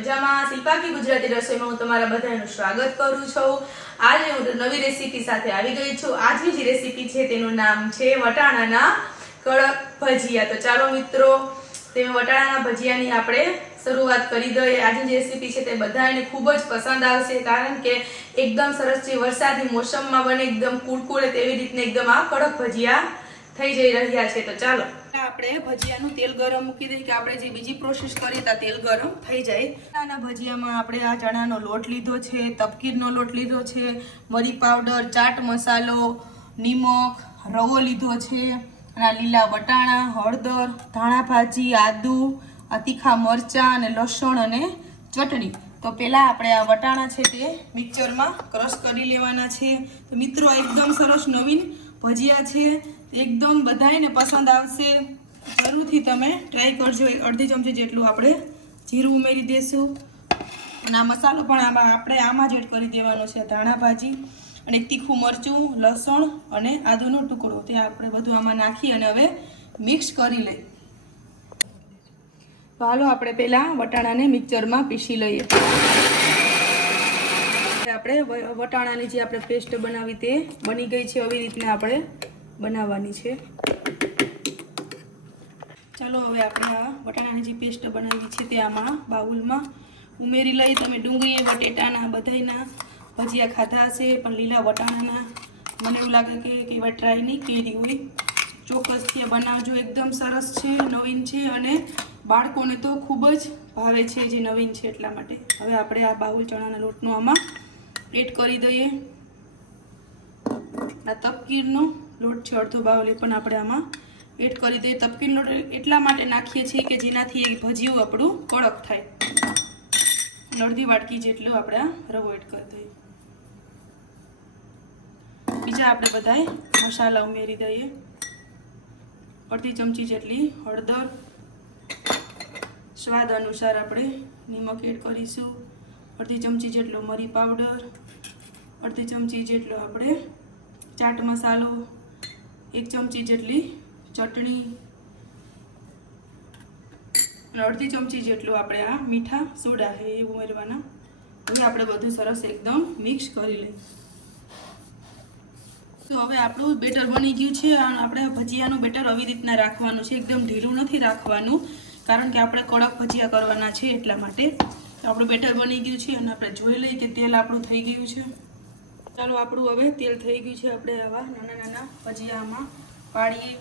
મજામાં? શિલ્પાકી ગુજરાતી રસોઈમાં હું તમારા બધાનું સ્વાગત કરું છું। આજે હું નવી રેસીપી સાથે આવી ગઈ છું। આજની જે રેસીપી છે તેનું નામ છે વટાણાના કડક ભજીયા। તો ચાલો મિત્રો, તેમાં વટાણાના ભજીયાની આપણે શરૂઆત કરી દઈએ। આજની જે રેસીપી છે તે બધાને ખૂબ જ પસંદ આવશે, કારણ કે એકદમ સરસ જે વરસાદની મોસમમાં બને એકદમ કુરકુરે તેવી રીતને એકદમ આ કડક ભજીયા થઈ જઈ રહ્યા છે। તો ચાલો આપણે ભજીયાનું તેલ ગરમ મૂકી દઈએ કે આપણે જે બીજી પ્રોસેસ કરીએ તો તેલ ગરમ થઈ જાય। આના ભજીયામાં આપણે આ ચણાનો લોટ લીધો છે, તપકીરનો લોટ લીધો છે, મરી પાવડર, ચાટ મસાલો, નિમક, રવો લીધો છે, અને લીલા વટાણા, હળદર, ધાણા ભાજી, આદુ, આ તીખા મરચાં અને લસણ અને ચટણી। તો પહેલા આપણે આ વટાણા છે તે મિક્સરમાં ક્રશ કરી લેવાના છે। તો મિત્રો એકદમ સરસ નવીન ભજીયા છે, એકદમ બધાને પસંદ આવશે। જરૂરથી તમે ટ્રાય કરજો। અડધી ચમચી જેટલું આપણે જીરું ઉમેરી દેશું, અને આ મસાલો પણ આપણે આમાં જ એડ કરી દેવાનો છે। ધાણા ભાજી અને તીખું મરચું, લસણ અને આદુનો ટુકડો, તે આપણે બધું આમાં નાખી અને હવે મિક્સ કરી લઈએ। તો હાલો આપણે પહેલા વટાણાને મિક્સરમાં પીસી લઈએ। આપણે વટાણાની જે આપણે પેસ્ટ બનાવી તે બની ગઈ છે, આવી રીતના આપણે બનાવવાની છે। ચાલો હવે આપણે આ વટાણાની જે પેસ્ટ બનાવી છે તે આમાં બાઉલમાં ઉમેરી લઈ। તમે ડુંગળી બટેટાના બધાના ભજીયા ખાધા હશે, પણ લીલા વટાણાના મને એવું લાગે કે એવા ટ્રાય નહીં કરી હોય, ચોક્કસથી બનાવજો। એકદમ સરસ છે, નવીન છે, અને બાળકોને તો ખૂબ જ ભાવે છે જે નવીન છે એટલા માટે। હવે આપણે આ બાઉલ ચણાના લોટનો આમાં એડ કરી દઈએ। આ તપકીરનો લોટ છે અડધો બાઉલ, એ પણ આપણે આમાં એડ કરી દઈએ। તપકીર લોટ એટલા માટે નાખીએ છીએ કે જેનાથી એક ભજીયું આપણું કડક થાય। અડધી વાટકી જેટલું આપણે આ રવો એડ કરી દઈએ। બીજા આપણે બધાય મસાલા ઉમેરી દઈએ। અડધી ચમચી જેટલી હળદર, સ્વાદ અનુસાર આપણે નિમક એડ કરીશું, અડધી ચમચી જેટલો મરી પાવડર, અડધી ચમચી જેટલો આપણે ચાટ મસાલો, 1 ચમચી જેટલી ચટણી, અને અડધી ચમચી જેટલું આપણે આ મીઠા સોડા છે એ ઉમેરવાના। હવે આપણે બધું સરસ એકદમ મિક્સ કરી લઈએ। તો હવે આપણું બેટર બની ગયું છે। આપણે ભજીયાનું બેટર આવી રીતના રાખવાનું છે, એકદમ ઢીલું નથી રાખવાનું, કારણ કે આપણે કડક ભજીયા કરવાના છે એટલા માટે। તો આપણું બેટર બની ગયું છે, અને આપણે જોઈ લઈએ કે તેલ આપણું થઈ ગયું છે। ચાલો આપણું હવે તેલ થઈ ગયું છે, આપણે આવા નાના નાના ભજીયામાં પાડીએ।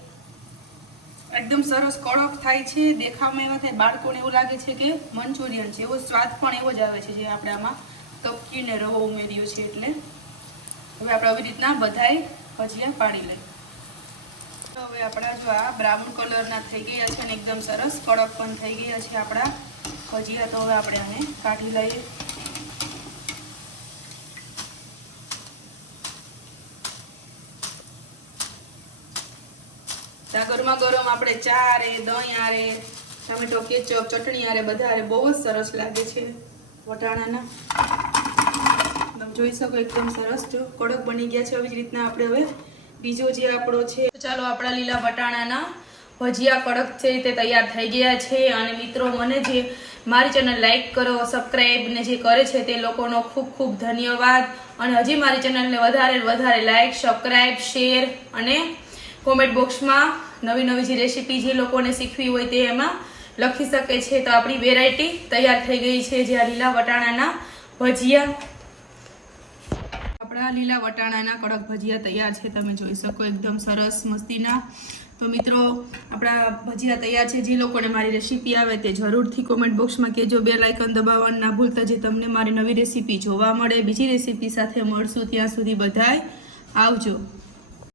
એકદમ સરસ કડક થાય છે, દેખાવમાં એવા થાય, બાળકોને એવું લાગે છે કે મંચુરિયન છે, એવો સ્વાદ પણ એવો જ આવે છે જે આપણે આમાં તપકીને રવો ઉમેર્યો છે એટલે। હવે આપણે આવી રીતના બધાય ભજીયા પાડી લઈએ। તો હવે આપણા જો આ બ્રાઉન કલરના થઈ ગયા છે અને એકદમ સરસ કડક પણ થઈ ગયા છે આપણા ભજીયા। તો હવે આપણે આને કાઢી લઈએ। ગરમા ગરમ આપણે ચા આરે, દહીં આરે, ટમેટો કેચપ, ચટણી આરે, બધા આરે બહુ જ સરસ લાગે છે વટાણાના। તમે જોઈ શકો એકદમ સરસ જો કડક બની ગયા છે। આવી જ રીતના આપણે હવે બીજો જે આપણો છે, ચાલો આપણા લીલા વટાણાના ભજીયા કડક છે તે તૈયાર થઈ ગયા છે। અને મિત્રો, મને જે મારી ચેનલ લાઈક કરો, સબસ્ક્રાઈબ ને જે કરે છે તે લોકોનો ખૂબ ખૂબ ધન્યવાદ। અને હજી મારી ચેનલને વધારે લાઈક, સબસ્ક્રાઈબ, શેર અને કોમેન્ટ બોક્સમાં નવી નવી જે રેસીપી જે લોકોને શીખવી હોય તે એમાં લખી શકે છે। તો આપણી વેરાયટી તૈયાર થઈ ગઈ છે, જે આ લીલા વટાણાના ભજીયા। આપણા લીલા વટાણાના કડક ભજીયા તૈયાર છે, તમે જોઈ શકો એકદમ સરસ મસ્તીના। તો મિત્રો, આપણા ભજીયા તૈયાર છે। જે લોકોને મારી રેસીપી આવે તે જરૂરથી કોમેન્ટ બોક્સમાં કહેજો। બેલ આઇકન દબાવવાનું ના ભૂલતા, જે તમને મારી નવી રેસીપી જોવા મળે। બીજી રેસીપી સાથે મળશું, ત્યાં સુધી બધાય આવજો।